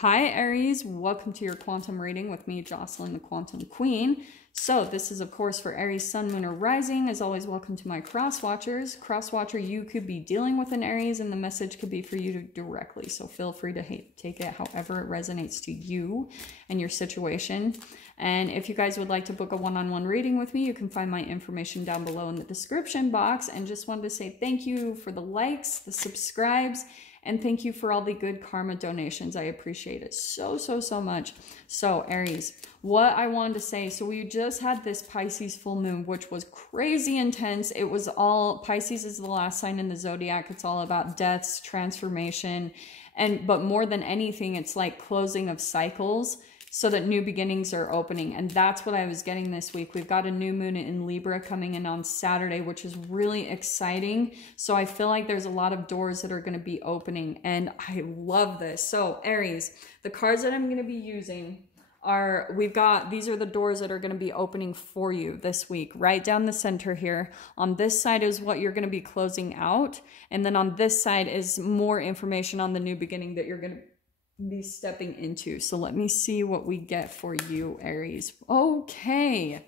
Hi Aries, welcome to your quantum reading with me, Jocelyn, the Quantum Queen. So this is of course for Aries, Sun, Moon, or Rising. As always, welcome to my cross watchers. Cross watcher, you could be dealing with an Aries and the message could be for you directly. So feel free to take it however it resonates to you and your situation. And if you guys would like to book a one-on-one reading with me, you can find my information down below in the description box. And just wanted to say thank you for the likes, the subscribes, and thank you for all the good karma donations. I appreciate it so much. So Aries, what I wanted to say, so we just had this Pisces full moon, which was crazy intense. It was all, Pisces is the last sign in the zodiac. It's all about deaths, transformation, but more than anything, it's like closing of cycles so that new beginnings are opening. And that's what I was getting this week. We've got a new moon in Libra coming in on Saturday, which is really exciting. So I feel like there's a lot of doors that are going to be opening and I love this. So Aries, the cards that I'm going to be using are, these are the doors that are going to be opening for you this week, right down the center here. On this side is what you're going to be closing out. And then on this side is more information on the new beginning that you're going to be stepping into. So let me see what we get for you, Aries. Okay,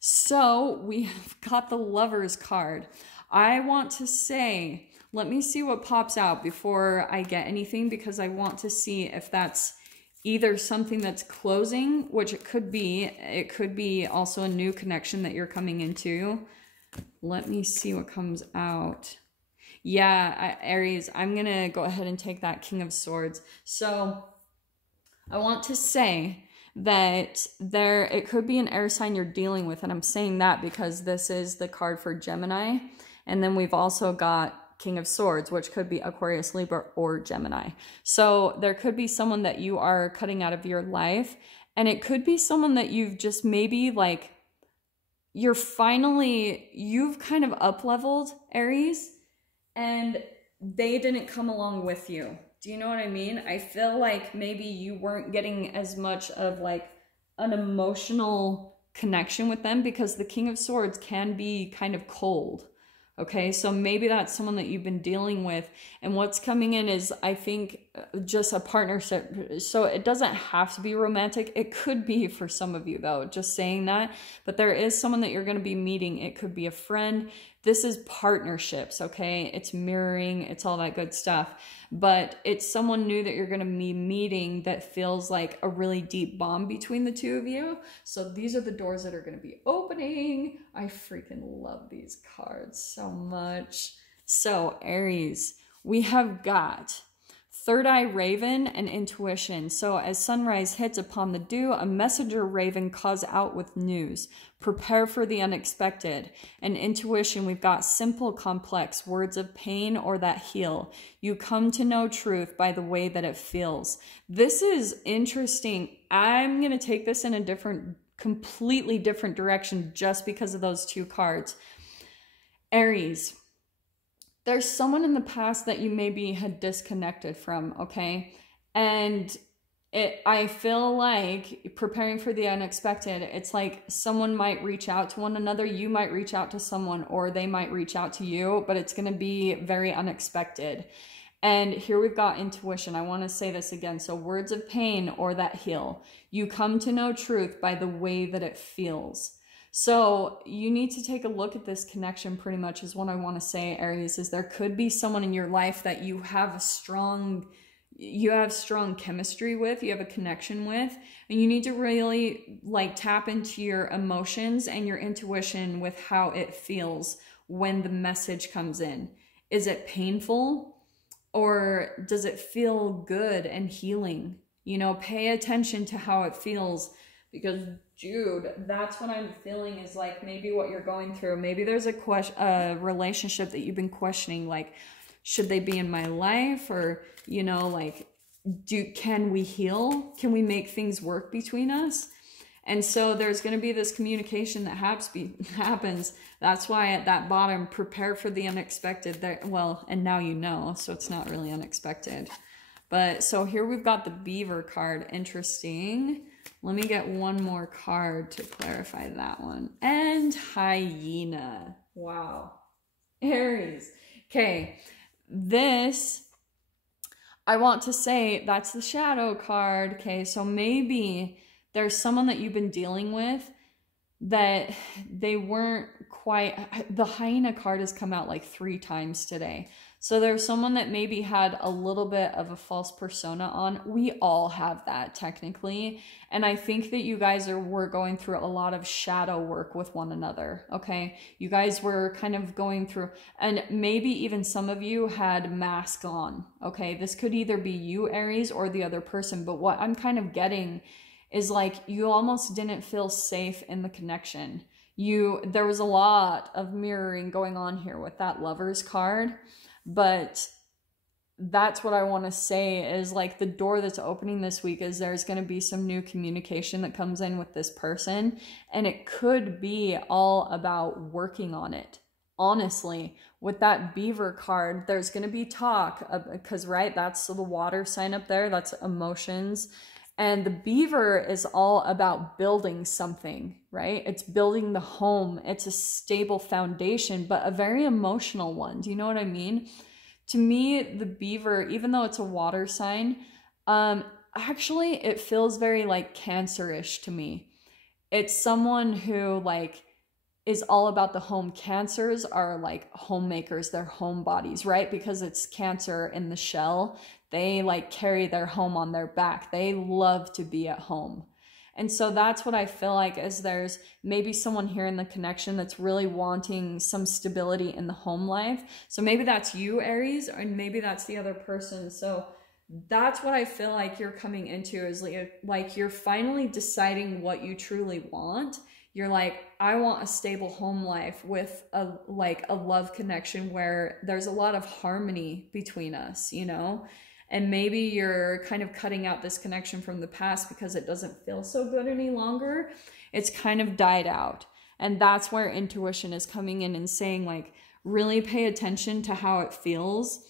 so we have got the Lovers card. I want to say, let me see what pops out before I get anything, because I want to see if that's either something that's closing, which it could be also a new connection that you're coming into. Let me see what comes out. Yeah, Aries, I'm going to go ahead and take that King of Swords. So I want to say that it could be an air sign you're dealing with. And I'm saying that because this is the card for Gemini. And then we've also got King of Swords, which could be Aquarius, Libra, or Gemini. So there could be someone that you are cutting out of your life. And it could be someone that you've just maybe like, you've kind of up-leveled, Aries, and they didn't come along with you. Do you know what I mean? I feel like maybe you weren't getting as much of like an emotional connection with them, because the King of Swords can be kind of cold. Okay, so maybe that's someone that you've been dealing with. And what's coming in is, I think, just a partnership. So it doesn't have to be romantic. It could be for some of you, though, just saying that. But there is someone that you're going to be meeting. It could be a friend. This is partnerships, okay? It's mirroring. It's all that good stuff. But it's someone new that you're going to be meeting that feels like a really deep bond between the two of you. So these are the doors that are going to be opening. I freaking love these cards so much. So Aries, we have got Third Eye Raven and Intuition. So as sunrise hits upon the dew, a messenger raven calls out with news. Prepare for the unexpected. And Intuition, we've got simple, complex, words of pain or that heal. You come to know truth by the way that it feels. This is interesting. I'm going to take this in a completely different direction just because of those two cards. Aries, there's someone in the past that you maybe had disconnected from, okay? And I feel like preparing for the unexpected, it's like someone might reach out to one another, you might reach out to someone, or they might reach out to you, but it's going to be very unexpected. And here we've got Intuition. I want to say this again. So words of pain or that heal. You come to know truth by the way that it feels. So you need to take a look at this connection, pretty much is what I want to say, Aries, is there could be someone in your life that you have strong chemistry with, you have a connection with, and you need to really like tap into your emotions and your intuition with how it feels when the message comes in. Is it painful or does it feel good and healing? You know, pay attention to how it feels, because dude, that's what I'm feeling is like maybe what you're going through. Maybe there's a relationship that you've been questioning, like, should they be in my life? Or, you know, like, can we heal? Can we make things work between us? And so there's going to be this communication that happens. That's why at that bottom, prepare for the unexpected. Well, and now you know, so it's not really unexpected. But so here we've got the Beaver card. Interesting. Let me get one more card to clarify that one. And Hyena. Wow. Aries. Okay. This, I want to say that's the shadow card. Okay, so maybe there's someone that you've been dealing with that they weren't quite, the hyena card has come out like 3 times today. So there's someone that maybe had a little bit of a false persona on. We all have that technically. And I think that you guys were going through a lot of shadow work with one another, okay? You guys were kind of going through, and maybe even some of you had masks on, okay? This could either be you, Aries, or the other person. But what I'm kind of getting is like you almost didn't feel safe in the connection. There was a lot of mirroring going on here with that Lovers card. But that's what I want to say is like the door that's opening this week is there's going to be some new communication that comes in with this person. And it could be all about working on it. Honestly, with that beaver card, there's going to be talk because, right, that's the water sign up there. That's emotions. And the beaver is all about building something, right? It's building the home. It's a stable foundation, but a very emotional one. Do you know what I mean? To me, the beaver, even though it's a water sign, actually it feels very like Cancer-ish to me. It's someone who like is all about the home. Cancers are like homemakers, they're homebodies, right? Because it's Cancer in the shell. They like carry their home on their back. They love to be at home. And so that's what I feel like is there's maybe someone here in the connection that's really wanting some stability in the home life. So maybe that's you, Aries, or maybe that's the other person. So that's what I feel like you're coming into is like you're finally deciding what you truly want. You're like, I want a stable home life with a love connection where there's a lot of harmony between us, you know? And maybe you're kind of cutting out this connection from the past because it doesn't feel so good any longer. It's kind of died out. And that's where intuition is coming in and saying like, really pay attention to how it feels.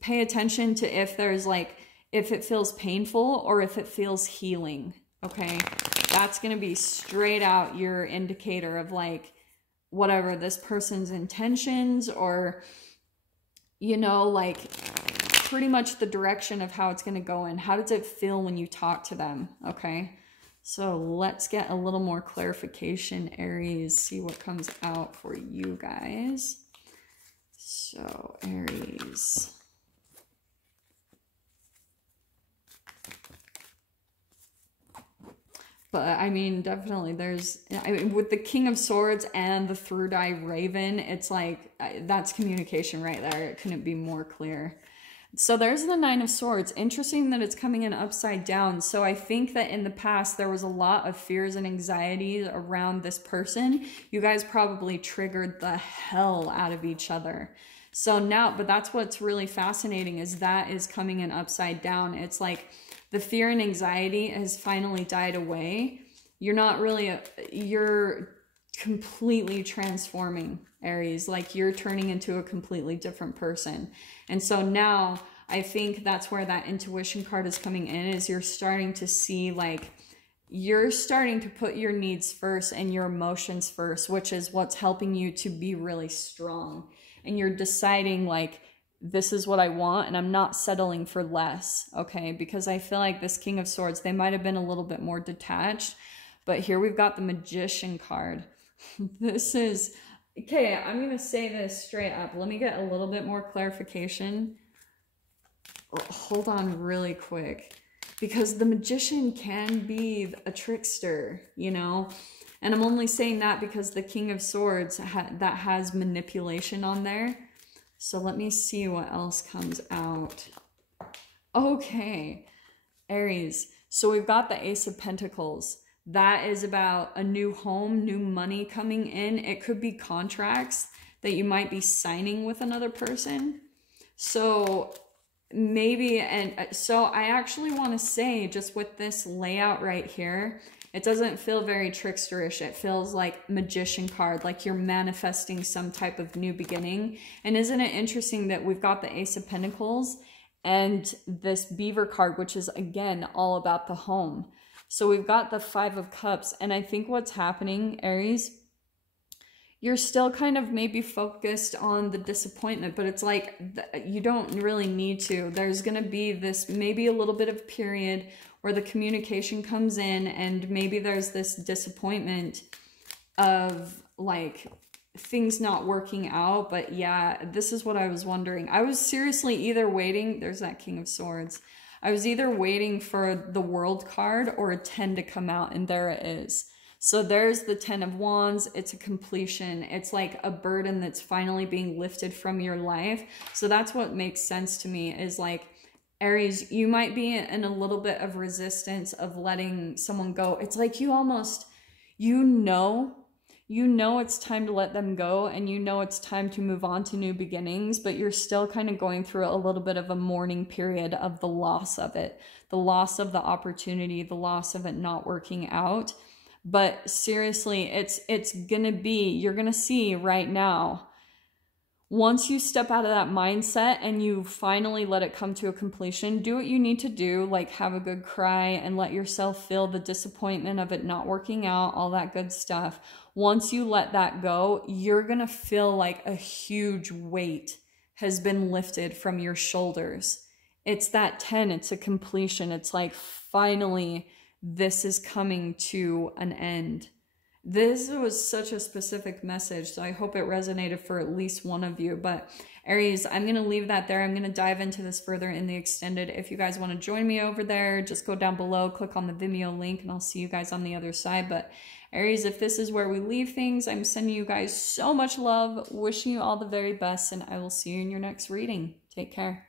Pay attention to if it feels painful or if it feels healing, okay? That's going to be straight out your indicator of like, whatever this person's intentions or, you know, like pretty much the direction of how it's going to go in. How does it feel when you talk to them? Okay. So let's get a little more clarification, Aries, see what comes out for you guys. So Aries. But I mean, definitely with the King of Swords and the third-eye Raven, it's like, that's communication right there. It couldn't be more clear. So there's the Nine of Swords. Interesting that it's coming in upside down. So I think that in the past, there was a lot of fears and anxieties around this person. You guys probably triggered the hell out of each other. So now, but that's what's really fascinating is that is coming in upside down. It's like the fear and anxiety has finally died away. You're not really, you're completely transforming, Aries. Like you're turning into a completely different person. And so now I think that's where that intuition card is coming in, is you're starting to see like, you're starting to put your needs first and your emotions first, which is what's helping you to be really strong. And you're deciding like, this is what I want and I'm not settling for less, okay? Because I feel like this King of Swords, they might have been a little bit more detached, but here we've got the Magician card. This is, okay, I'm going to say this straight up. Let me get a little bit more clarification. Hold on really quick. Because the Magician can be a trickster, you know? And I'm only saying that because the King of Swords, that has manipulation on there. So let me see what else comes out. Okay, Aries. So we've got the Ace of Pentacles. That is about a new home, new money coming in. It could be contracts that you might be signing with another person. So maybe, and so I actually want to say just with this layout right here, it doesn't feel very tricksterish. It feels like Magician card, like you're manifesting some type of new beginning. And isn't it interesting that we've got the Ace of Pentacles and this Beaver card, which is again all about the home. So we've got the Five of Cups, and I think what's happening, Aries, you're still kind of maybe focused on the disappointment, but it's like you don't really need to. There's going to be this maybe a little bit of period where the communication comes in, and maybe there's this disappointment of like things not working out. But yeah, this is what I was wondering. I was seriously either waiting, there's that King of Swords. I was either waiting for the World card or a 10 to come out, and there it is. So there's the 10 of Wands. It's a completion. It's like a burden that's finally being lifted from your life. So that's what makes sense to me, is like, Aries, you might be in a little bit of resistance of letting someone go. It's like you almost, you know it's time to let them go, and you know it's time to move on to new beginnings, but you're still kind of going through a little bit of a mourning period of the loss of it, the loss of the opportunity, the loss of it not working out. But seriously, it's gonna be, you're gonna see right now, once you step out of that mindset and you finally let it come to a completion, do what you need to do, like have a good cry and let yourself feel the disappointment of it not working out, all that good stuff. Once you let that go, you're gonna feel like a huge weight has been lifted from your shoulders. It's that 10, it's a completion. It's like, finally, this is coming to an end. This was such a specific message, so I hope it resonated for at least one of you. But Aries, I'm going to leave that there. I'm going to dive into this further in the extended. If you guys want to join me over there, just go down below, click on the Vimeo link, and I'll see you guys on the other side. But Aries, if this is where we leave things, I'm sending you guys so much love, wishing you all the very best, and I will see you in your next reading. Take care.